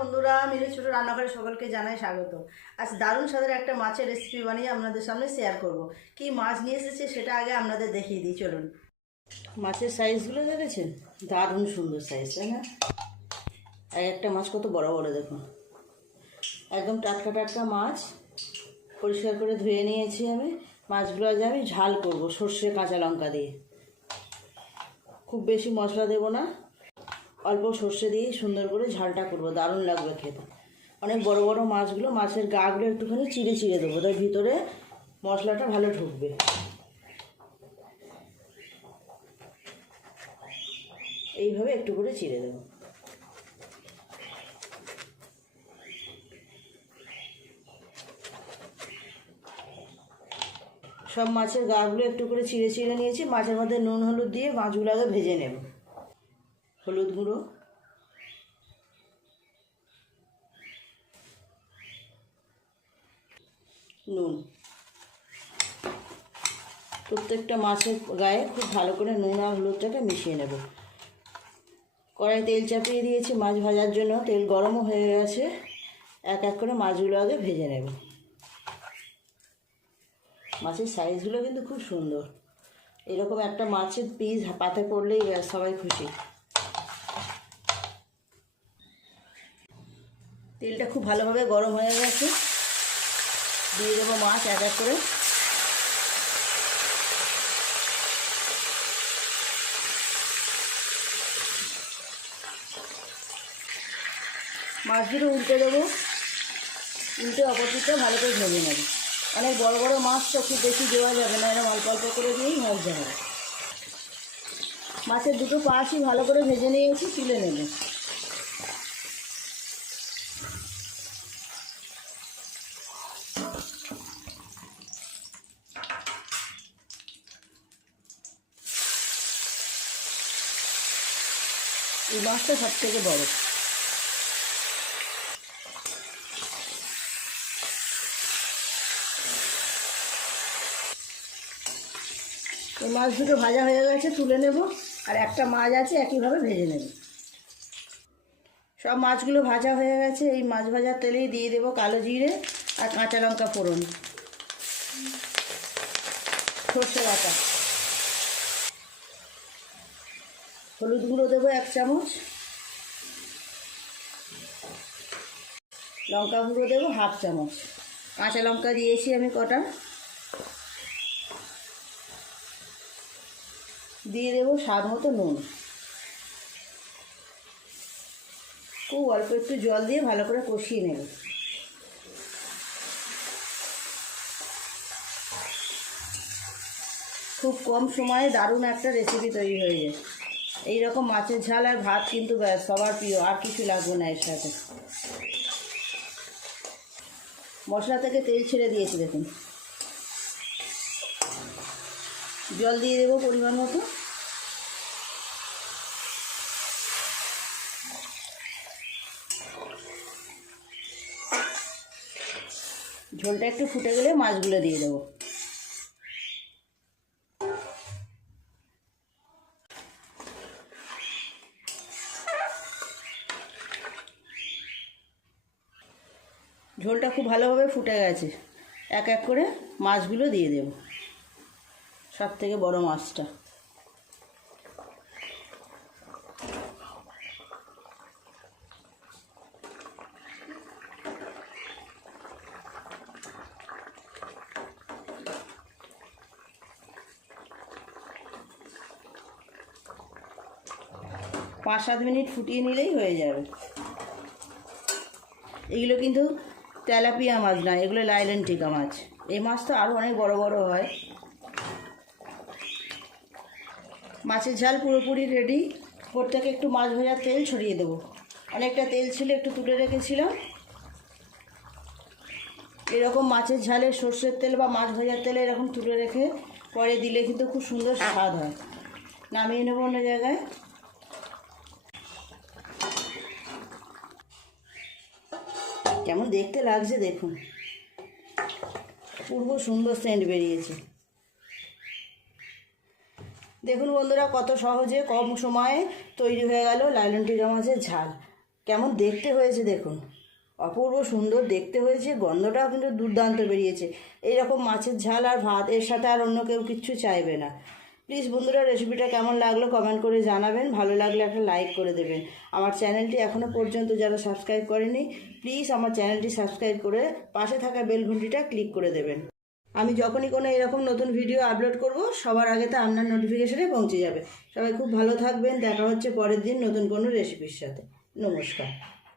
বন্ধুরা, মিলে ছোট রান্নাঘরে সকলকে জানাই স্বাগত। আজ দারুণ স্বাদের একটা মাছের রেসিপি বানিয়ে আপনাদের সামনে শেয়ার করব। কি মাছ নিয়ে এসেছে সেটা আগে আপনাদের দেখিয়ে দিই, চলুন। মাছের সাইজগুলো দেখেছেন? দারুণ সুন্দর সাইজ, তাই না? আর একটা মাছ কত বড় বড় দেখুন, একদম টাটকা টাটকা মাছ। পরিষ্কার করে ধুয়ে নিয়েছি আমি। মাছগুলো আজ আমি ঝাল করব সর্ষে কাঁচা লঙ্কা দিয়ে। খুব বেশি মশলা দেব না, অল্প সর্ষে দিয়ে সুন্দর করে ঝালটা করব, দারুণ লাগবে খেতে। অনেক বড় বড় মাছগুলো, মাছের গাগুলো একটুখানি চিড়ে চিড়ে দেবো, তার ভিতরে মশলাটা ভালো ঢুকবে। এইভাবে একটু করে চিড়ে দেবো। সব মাছের গাগুলো একটু করে চিড়ে চিড়ে নিয়েছি। মাছের মধ্যে নুন হলুদ দিয়ে মাছগুলো আগে ভেজে নেব। হলুদ গুঁড়ো, নুন, প্রত্যেকটা মাছের গায়ে খুব ভালো করে নুন আর হলুদটাকে মিশিয়ে নেব। কড়াই তেল চাপিয়ে দিয়েছি মাছ ভাজার জন্য, তেল গরমও হয়ে গেছে। এক এক করে মাছগুলো আগে ভেজে নেব। মাছের সাইজগুলো কিন্তু খুব সুন্দর। এরকম একটা মাছের পিস পাতে পড়লেই সবাই খুশি। তেলটা খুব ভালোভাবে গরম হয়ে গেছে, দিয়ে দেবো মাছ এক এক করে। মাছগুলো উল্টে দেবো, উল্টে অপরটিটা ভালো করে ভেজে নেব। অনেক বড় বড় মাছ তো খুব বেশি দেওয়া যাবে না, এরকম অল্প অল্প করে দিয়েই ভাজতে হবে। মাছের দুটো পাশই ভালো করে ভেজে নিয়েছি, তুলে নেব। এই মাছটা সব থেকে বড়। এই মাছ দুটো ভাজা হয়ে গেছে, তুলে নেব। আর একটা মাছ আছে, একইভাবে ভেজে নেব। সব মাছগুলো ভাজা হয়ে গেছে। এই মাছ ভাজার তেলেই দিয়ে দেবো কালো জিরে আর কাঁচা লঙ্কা ফোড়ন, সর্ষে বাটা, হলুদ গুঁড়ো দেবো 1 চামচ, লঙ্কা গুঁড়ো দেবো 1/2 চামচ, কাঁচা লঙ্কা দিয়েছি আমি কটা, দিয়ে দেবো স্বাদ মতো নুন। খুব অল্প একটু জল দিয়ে ভালো করে কষিয়ে নেব। খুব কম সময়ে দারুণ একটা রেসিপি তৈরি হয়ে যায়। এইরকম মাছের ঝাল আর ভাত কিন্তু ব্যাস সবার প্রিয়, আর কিছু লাগবে না এর সাথে। মশলা থেকে তেল ছেড়ে দিয়েছি দেখুন। জল দিয়ে দেবো পরিমাণ মতো। ঝোলটা একটু ফুটে গেলে মাছগুলো দিয়ে দেবো। ঝোলটা খুব ভালোভাবে ফুটে গেছে। এক এক করে মাছগুলো দিয়ে দেব। সব থেকে বড় মাছটা। পাঁচ 7 মিনিট ফুটিয়ে নিলেই হয়ে যাবে। এগুলো কিন্তু তেলাপিয়া মাছ না, এগুলো লাইলেন্টিকা মাছ। এই মাছ তো আরও অনেক বড় বড় হয়। মাছের ঝাল পুরোপুরি রেডি। ওর থেকে একটু মাছ ভাজার তেল ছড়িয়ে দেবো। অনেকটা তেল ছিল, একটু তুলে রেখেছিলাম। এরকম মাছের ঝালে সর্ষের তেল বা মাছ ভাজার তেলে এরকম তুলে রেখে পরে দিলে কিন্তু খুব সুন্দর স্বাদ হয়। নামিয়ে নেবো অন্য জায়গায়। কেমন দেখতে লাগছে দেখুন, পূর্ব সুন্দর সেন্ট বেরিয়েছে। দেখুন বন্ধুরা, কত সহজে কম সময়ে তৈরি হয়ে গেল লাইলনটিকা মাছের ঝাল। কেমন দেখতে হয়েছে দেখুন, অপূর্ব সুন্দর দেখতে হয়েছে, গন্ধটাও কিন্তু দুর্দান্ত বেরিয়েছে। এইরকম মাছের ঝাল আর ভাত, এর সাথে আর অন্য কেউ কিচ্ছু চাইবে না। প্লিজ বন্ধুরা, রেসিপিটা কেমন লাগলো কমেন্ট করে জানাবেন, ভালো লাগলে একটা লাইক করে দেবেন। আমার চ্যানেলটি এখনও পর্যন্ত যারা সাবস্ক্রাইব করেনি প্লিজ আমার চ্যানেলটি সাবস্ক্রাইব করে পাশে থাকা বেল ঘন্টিটা ক্লিক করে দেবেন। আমি যখনই কোনো এরকম নতুন ভিডিও আপলোড করব সবার আগে তো আপনার নোটিফিকেশনে পৌঁছে যাবে। সবাই খুব ভালো থাকবেন, দেখা হচ্ছে পরের দিন নতুন কোনো রেসিপির সাথে। নমস্কার।